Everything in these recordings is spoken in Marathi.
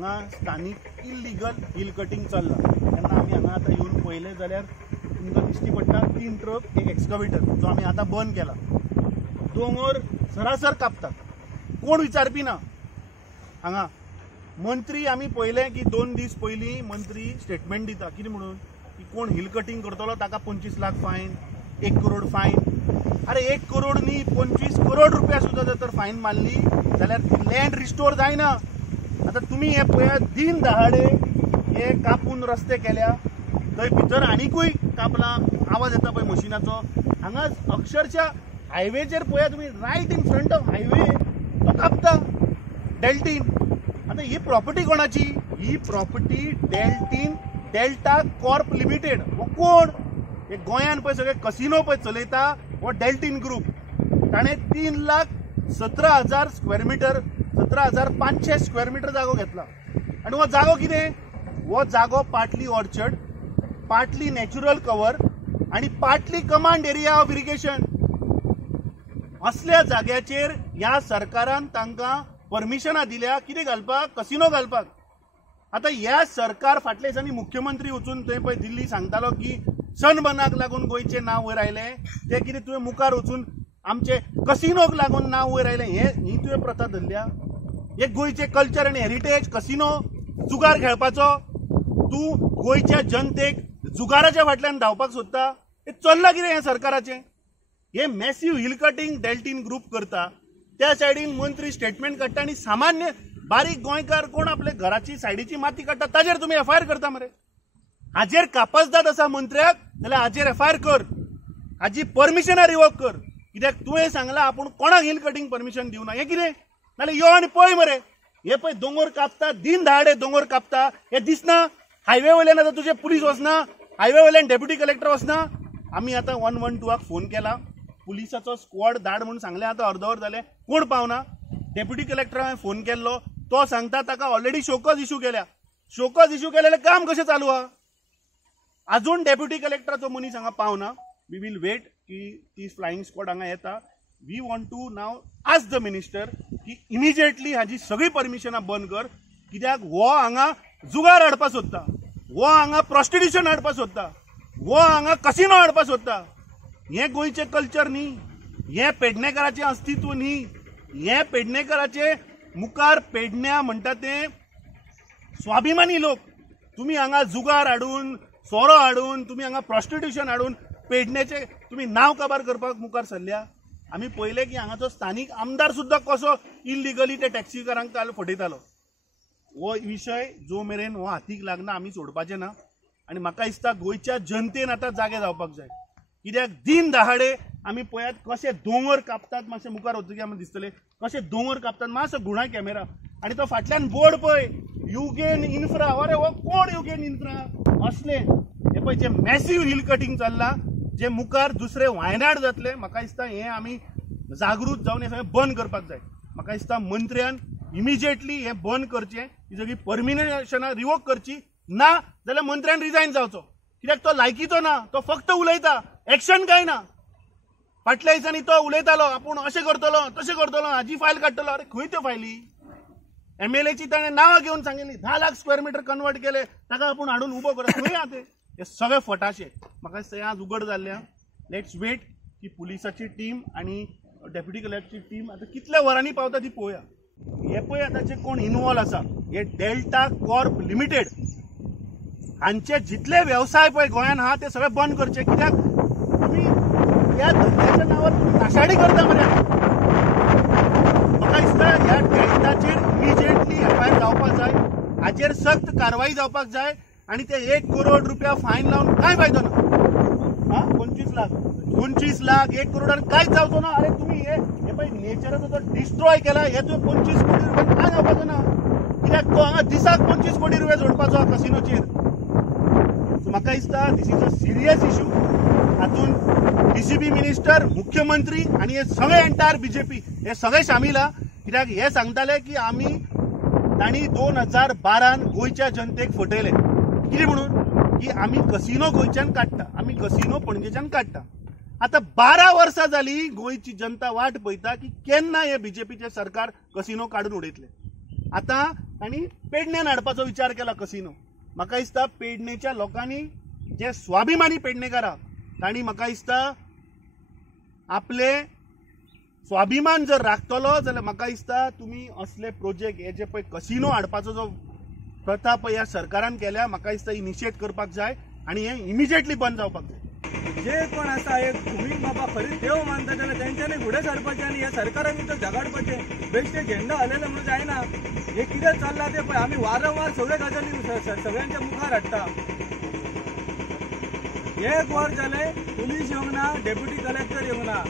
हांगा स्थानिक इल्लीगल हिल कटिंग चल्ला तेन्ना आमी हांगा आतां येवन पळयलें जाल्यार तुमकां दिश्टी पडटा 3 ट्रक एक एक्सकवेटर जो आमी आतां बंद केला। दोंगर सरासर कापतात, कोण विचारपी ना। हांगा मंत्री आमी पळयलें की 2 दीस पयलीं मंत्री स्टेटमेंट दिता कितें म्हणून की कोण हिल कटिंग करतलो ताका 25 लाख फायन, 1 करोड फायन। अरे 1 करोड न्ही 25 करोड रुपया सुद्दां जर फायन मारली जाल्यार ती लँड रिस्टोर जायना। आतां तुमी हे पळयात, दिन दहाडे हे कापून रस्ते केल्या, थंय भितर आनीकूय कापला, आवाज येता पळय मशिनाचो। हांगा अक्षरशः हायवेचेर पळया तुमी, right in front of highway तो कापता डेल्टीन। आता ही प्रॉपर्टी कोणाची? ही प्रॉपर्टी डेल्टा कॉर्प लिमिटेड। हो कोण? हे गोंयान पळय सगळे कसिनो पळय चलयता हो डेल्टीन ग्रुप। ताणें 3,17,000 स्क्वेअर मीटर, 17,500 स्क्वेअर मीटर जागो घेतला। आणि हो जागो कितें? हो जागो partly orchard, partly natural cover आणि partly command area of irrigation. असल्या जाग्याचेर ह्या सरकारान तांकां परमिशनां दिल्या कितें घालपाक? कसिनो घालपाक। आता ह्या सरकार फाटल्या दिसांनी मुख्यमंत्री वचून थंय पळय दिल्ली सांगतालो की सनबर्नाक लागून गोंयचें नांव वयर आयलें, ते कितें तुवें मुखार वचून आमचे कसिनोक लागून नांव वयर आयलें, ही तुवें प्रथा धरल्या? हे गोंयचे कल्चर आनी हेरिटेज कसिनो, जुगार खेळपाचो, तूं गोंयच्या जनतेक जुगाराच्या फाटल्यान धांवपाक सोदता? हे चल्लां कितें हें सरकाराचें? हे massive hill cutting Deltin group करता, त्या सायडीन मंत्री स्टेटमेंट काडटा आनी सामान्य बारीक गोंयकार कोण आपल्या घराची सायडीची माती काडटा ताजेर तुमी एफआयआर करता मरे? हाजेर कापासदाद आसा मंत्र्याक जाल्यार हाजेर एफआयआर कर, हाजी परमिशनां रिवोक कर। कित्याक तुवें सांगलां आपूण कोणाक हिल कटिंग परमिशन दिवना, हें कितें? नाल्यार यो आनी पळय मरे, हे पळय दोंगर कापता, दिन दहाडे दोंगर कापता, हे दिसना? हायवे वयल्यान आतां तुजे पुलीस वचना, हायवे वयल्यान डेप्युटी कलेक्टर वचना। आमी आतां 112 फोन केला, पुलिसाचो स्क्वॉड धाड म्हणून सांगलें, आतां अर्दवर जालें, कोण पावना। डेप्युटी कलेक्टराक हांवें फोन केल्लो, तो सांगता ताका ऑलरेडी शोकॉज इश्यू केल्या। शोकॉज इश्यू केलेलें काम कशें चालू आहा? अजून डेप्युटी कलेक्टराचो मनीस हांगा पावना। वी वील वेट की ती फ्लायिंग स्क्वॉड हांगा येता। We want to now ask the minister की इमिजिएटली हाजी सगळी परमिशनां बंद कर, कित्याक हो हांगा जुगार हाडपाक सोदता, हो हांगा प्रॉस्टिट्यूशन हाडपाक सोदता, हो हांगा कसिनो हाडपाक सोदता। हे गोंयचें कल्चर न्ही, हे पेडणेकाराचें अस्तित्व न्ही, हे पेडणेकाराचे मुखार पेडण्या म्हणटा ते स्वाभिमानी लोक। तुम्ही हांगा जुगार हाडून, सोरो हाडून, तुम्ही हांगा प्रॉस्टिट्यूशन हाडून पेडण्याचे तुम्ही नांव काबार करपाक मुखार सरल्या। आमी पळयलें की हांगाचो स्थानीक आमदार सुद्दां कसो इल्लिगली ते टॅक्सीकारांक काल फटयतालो। हो विशय जो मेरेन हो हातीक लागना आमी सोडपाचें ना। आनी म्हाका दिसता गोंयच्या जनतेन आतां जागे जावपाक जाय, कित्याक दिन दहाडे आमी पळयात कशे दोंगर कापतात। मातशें मुखार वतकीर आमकां दिसतलें कशे दोंगर कापतात, मातसो घुणाय कॅमेरा, आनी तो फाटल्यान बोर्ड पळय, युगेन इन्फ्रा। अरे हो कोण युगेन इन्फ्रा? असले हे पळय जे मॅसिव्ह हिल कटिंग चल्लां, जे मुखार दुसरे वायनाड जातले। म्हाका दिसता हें आमी जागृत जावन हें सगळें बंद करपाक जाय। म्हाका दिसता मंत्र्यान इमिजिएटली हें बंद करचें, ही सगळी परमिशनां रिवोक करची, ना जाल्यार मंत्र्यान रिजायन जावचो, कित्याक तो लायकीचो ना, तो फक्त उलयता, एक्शन कांय ना। फाटल्या दिसांनी तो उलयतालो आपूण अशें करतलो तशें करतलो, हाजी फायल काडटलो। अरे खंय त्यो फायली? एमएलएची ताणें नांवां घेवन सांगिल्ली, 10 लाख स्क्वेअर मीटर कन्वर्ट केले, ताका आपूण हाडून उबो करत, खंय आहा ते? हे सगळे फटाशे। म्हाका दिसता हें आज उघड जाल्लें आहा। लेट्स वेट की पुलिसाची टीम आणि डेप्युटी कलेक्टरची टीम आतां कितल्या वरांनी पावता ती पळोवया। हे पळय आतां जे कोण इन्वॉल्व आसा, हे डेल्टा कॉर्प लिमिटेड, हांचे जितले व्यवसाय पळय गोंयान आहा ते सगळे बंद करचे, कित्याक तुमी ह्या धंद्याच्या नांवार तुमी नाशाडी करता मरे। म्हाका दिसता ह्या डेल्टाचेर इमिजिएटली एफआयआर जावपाक जाय, हाचेर सक्त कारवाई जावपाक जाय, आणि ते 1 करोड रुपया फायन लावन काय फायदो ना। 25 लाख 1 करोडान कांयच जावचो ना। अरे तुम्ही हे पळय नेचराचो जो डिस्ट्रॉय केला, हे तुवें 25 कोटी रुपया काय जावपाचो ना, कित्याक तो हांगा दिसाक 25 कोटी रुपया जोडपाचो हा कसिनोचेर। म्हाका दिसता दिस इज अ सिरियस इश्यू। हातून डीसीबी मिनिस्टर, मुख्यमंत्री आणि हे सगळे एंटायर बीजेपी हे सगळे शामील आहा, कित्याक हे सांगताले की आमी तांणी 2012 गोंयच्या जनतेक फटयले, कितें म्हणून की आमी कसिनो गोंयच्यान काडटा, आमी कसिनो पणजेच्यान काडटा। आता 12 वर्सां जाली गोंयची जनता वाट पळयता की केन्ना हे बीजेपीचे सरकार कसिनो काडून उडयतले। आता तांणी पेडण्यान हाडपाचो विचार केला कसिनो. म्हाका दिसता पेडणेच्या लोकांनी जे स्वाभिमानी पेडणेकार तांणी म्हाका दिसता आपले स्वाभिमान जर राखतलो जाल्यार म्हाका दिसता तुमी असले प्रोजेक्ट हे जे पळय कसिनो हाडपाचो जो प्रथा पळय ह्या सरकारान केल्या म्हाका दिसता इनिशिएट करपाक जाय आनी हे इमिजिएटली बंद जावपाक जाय. जे कोण आसा एक भुमीक बाबा खरी देव मानता जाल्यार तेंच्यांनी फुडें सरपाचें आनी ह्या सरकारान तो झगडपाचें. बेश्टे झेंडो हालयले म्हणून जायना. हे कितें चल्लां ते पळय आमी वारंवार सगळे गजाली सगळ्यांच्या मुखार हाडटा. 1 वर जालें पुलीस येवंक ना, डेप्युटी कलेक्टर येवंक ना.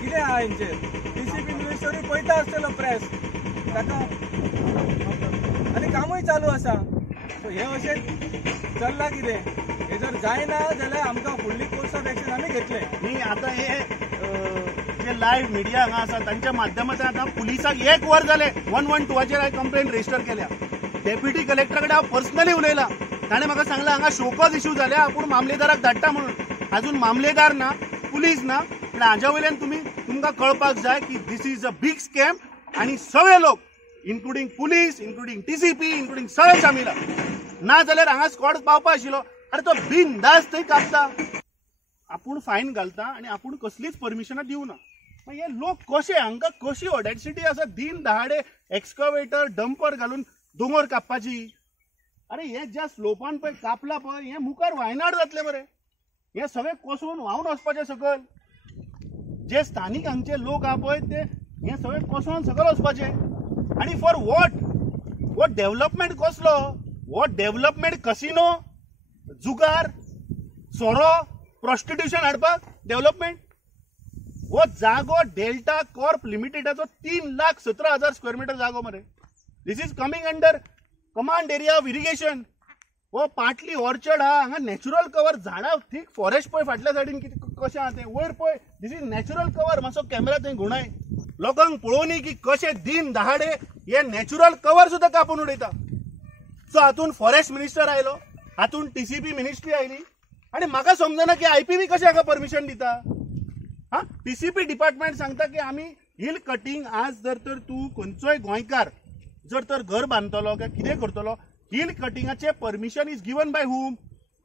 कितें आहा हेंचेर? डीसीपी मिनिस्टरूय पळयता आसतलो प्रेस ताका आनी कामूय चालू आसा. सो हे अशें चल्लां कितें? हे जर जायना जाल्यार आमकां फुडली कोर्स ऑफ एक्शन आमी घेतले. न्ही आतां हे जे लायव्ह मिडिया हांगा आसा तांच्या माध्यमांतल्यान आतां पुलिसाक 1 वर जालें 112चेर हांवें कंप्लेन रजिस्टर केल्या. डेप्युटी कलेक्टरा कडेन हांव पर्सनली उलयलां. ताणें म्हाका सांगलां हांगा शोकॉज इश्यू जाल्या आपूण मामलेदाराक धाडटा म्हणून. अजून मामलेदार ना, पुलीस ना. पूण हाज्या वयल्यान तुमकां कळपाक जाय की this is a big scam आनी सगळे लोक including police, including TCP, including सगळे शामील ना जाल्यार हांगा स्क्वॉड पावपा आशिल्लो. अरे तो बिनधास्त थंय कापता, आपूण फायन घालता आनी आपूण कसलीच परमिशनां दिवना. मागीर हे लोक कशे हांकां कशी ऑडेसिटी आसा दिन दहाडे एक्सकवेटर डंपर घालून दोंगर कापपाची. अरे हे ज्या स्लोपान पळय कापला पळय हे मुखार वायनाड जातले मरे. हे सगळे कोसळून व्हांवन वचपाचे सकयल. जे स्थानीक हांगचे लोक आहा पळय ते हे सगळे कोसळून सकयल वचपाचे. आनी फॉर वॉट डेव्हलपमेंट कसलो? वॉट डेव्हलपमेंट कसिनो, जुगार, सोरो, प्रॉस्टिट्यूशन हाडपाक डेव्हलपमेंट? हो जागो डेल्टा कॉर्प लिमिटेडाचो 3,17,000 स्क्वेअर मीटर जागो मरे. This is coming under command area of irrigation. हो पाटली ऑर्चर्ड हा, हांगा नॅचरल कवर झाडां थीक फॉरेस्ट पळय फाटल्या सायडीन कितें कशें आहा तें. वयर पळय दिस इज नॅचरल कवर. मातसो कॅमेरा थंय घुंवडाय. लोकांक पळोवनी की कशे दिन दहाडे हे नॅचरल कवर सुद्दां कापून उडयता. सो हातून फॉरेस्ट मिनिस्टर आयलो, हातून टीसीपी मिनिस्ट्री आयली आनी म्हाका समजना की आयपीबी कशें हाका परमिशन दिता. हा, टीसीपी डिपार्टमेंट सांगता की आमी हिल कटिंग आज जर तर तूं खंयचोय गोंयकार जर तर घर बांदतलो काय कितें करतलो हिल कटिंगाचे permission is given by whom?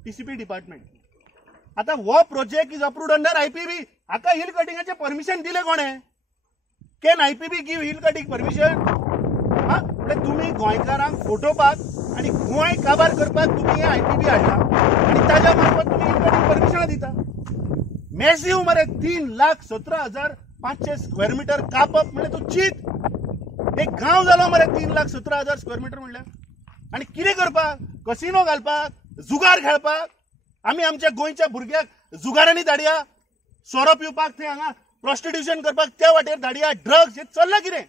TCP department. आता हो project is approved under IPB. हाका हिल कटिंगाचे परमिशन दिले कोणे? Can IPB give hill cutting permission? हा, म्हणजे तुम्ही गोंयकारांक फोटोवपाक आणि गोंय काबार करपाक तुम्ही हे आयपीबी हाडला आणि ताज्या मार्फत तुम्ही हिल कटिंग परमिशन दिता. मॅसिव्ह मरे 3,17,500 स्क्वेअर मीटर कापप म्हणजे तू चीत. एक गांव जालो मरे 3,17,000 स्क्वेअर मीटर म्हणल्यार. आणि कितें करपाक? कसिनो घालपाक, जुगार खेळपाक. आमी आमच्या गोंयच्या भुरग्याक जुगारांनी धाडया, सोरो पिवपाक थंय हांगा प्रॉस्टिट्यूशन करपाक त्या वाटेर धाडया, ड्रग्स. हे चल्लां कितें?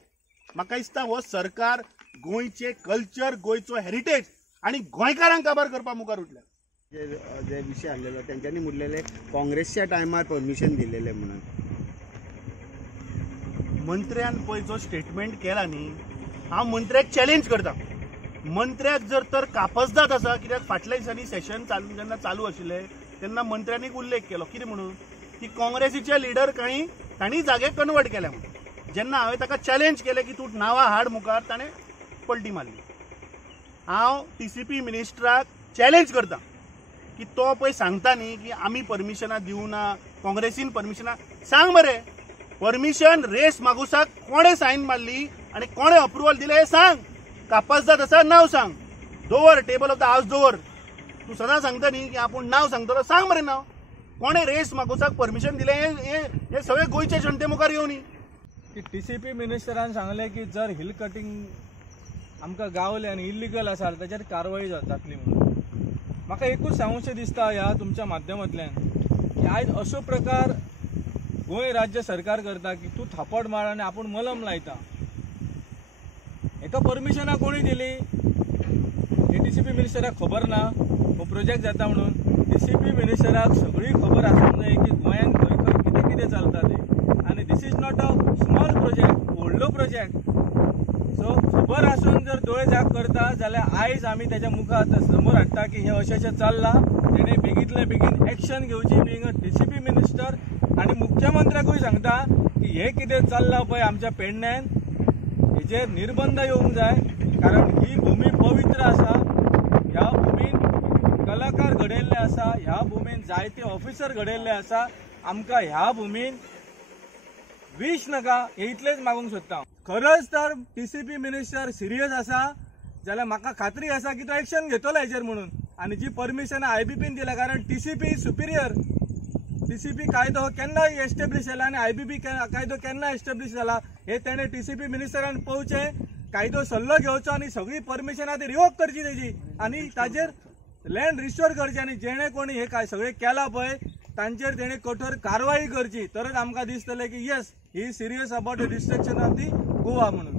म्हाका दिसता हो सरकार गोंयचे कल्चर, गोंयचो हेरिटेज आणि गोंयकारांक काबार करपाक मुखार उठल्या. जे विषय आलेलो त्यांच्यानी म्हणलेले काँग्रेसच्या टायमार परमिशन दिलेले म्हणून. मंत्र्यान पळय जो स्टेटमेंट केला न्ही, हांव मंत्र्याक चॅलेंज करता. मंत्र्याक जर तर कापसदाद आसा, कित्याक फाटल्या दिसांनी सेशन जेन्ना चालू आशिल्लें तेन्ना मंत्र्यांनी उल्लेख केलो कितें म्हणून की काँग्रेसीचे लिडर कांय तांणी जागे कन्वर्ट केल्या म्हणून. जेन्ना हांवें ताका चॅलेंज केलें की तूं नांवां हाड मुखार, ताणें पलटी मारली. हांव टीसीपी मिनिस्टराक चॅलेंज करता की तो पळय सांगता न्ही की आमी परमिशनां दिवना, काँग्रेसीन परमिशनां. सांग मरे परमिशन रेस मागुसाक कोणे सायन मारली आनी कोणे अप्रुवल दिलें हें सांग. कापासदाद आसा नांव सांग. दवर टेबल ऑफ द हावस दवर. तूं सदां सांगता न्ही की आपूण नांव सांगतलो, सांग मरे नांव. कोणे रेस मागुसाक परमिशन दिलें हे सगळे गोंयचे जनते मुखार येवनी. की टीसीपी मिनिस्टरान सांगले की जर हिल कटिंग आमकां गावले आनी इल्लिगल आसा ताचेर कारवाई जातली म्हणून. म्हाका एकूच सांगूशें दिसता ह्या तुमच्या माध्यमांतल्यान की आयज असो प्रकार गोंय राज्य सरकार करता की तूं थापड मार आनी आपूण मलम लायता. हेका परमिशनां कोणी दिली? हे टीसीपी मिनिस्टराक खबर ना हो प्रोजेक्ट जाता म्हणून? टीसीपी मिनिस्टराक सगळी खबर आसूंक जाय की गोंयांत खंय खंय कितें कितें चलता तें. आनी this is not a small project, व्हडलो प्रोजेक्ट. सो खबर आसून जर दोळे जाग करता जाल्यार आयज आमी तेच्या मुखार समोर हाडटा की हे अशें अशें चल्लां. तेणें बेगींतल्या बेगीन एक्शन घेवची बिंग अ टीसीपी मिनिस्टर. आनी मुख्यमंत्र्याकूय सांगता की हे कितें चल्लां पळय आमच्या पेडण्यान हेजेर निर्बंध येवंक जाय कारण ही भूमी पवित्र आसा, ह्या भूमीन कलाकार घडयल्ले आसा, ह्या भूमीन जायते ऑफिसर घडयल्ले आसा. आमकां ह्या भूमीन विश नाका हे इतलेच मागूंक सोदता. खरंच तर टीसीपी मिनिस्टर सिरियस आसा जाल्यार म्हाका खात्री आसा की तो एक्शन घेतलो हेचेर म्हणून. आनी जी परमिशन आयबीपीन दिला, कारण टीसीपी सुपिरियर, टीसीपी कायदो केन्ना एस्टॅब्लिश जाला आनी आयबीपी कायदो केन्ना एस्टॅब्लिश जाला हे तेणे टीसीपी मिनिस्टरान पळोवचें, कायदो सल्लो घेवचो आनी सगळी परमिशनां ती रिवोक करची तेजी आनी ताजेर लँड रिस्टोर करची. आनी जेणे कोणी हे काय सगळे केला पळय तांचेर तेणे कठोर कारवाई करची. तरच आमकां दिसतलें की yes he serious about the destruction of the Goa म्हणून.